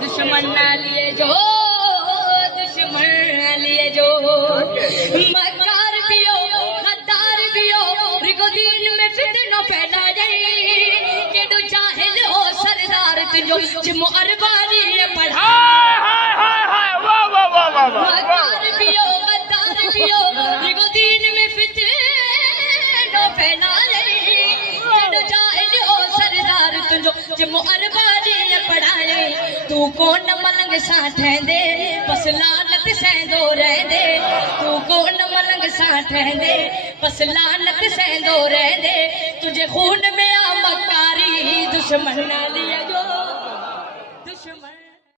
दुश्मन लिए जो मकार भी हो गद्दार भी हो रिगो दीन में फितनो फैला जाए केडो जाहिल हो सरदार तुझो जिमो अरबानी पढ़ा मकार भी हो गद्दार भी हो रिगो दीन में फितनो फैला जाए केडो जाहिल हो सरदार तुझो जिमो अरबानी पढ़ाए तू कौन मलंग सा ठहंदे बस लानत सहंदो रहंदे तू कौन मलंग सा ठहंदे बस लानत सहंदो रहंदे तुझे खून में आ मकारी दुश्मन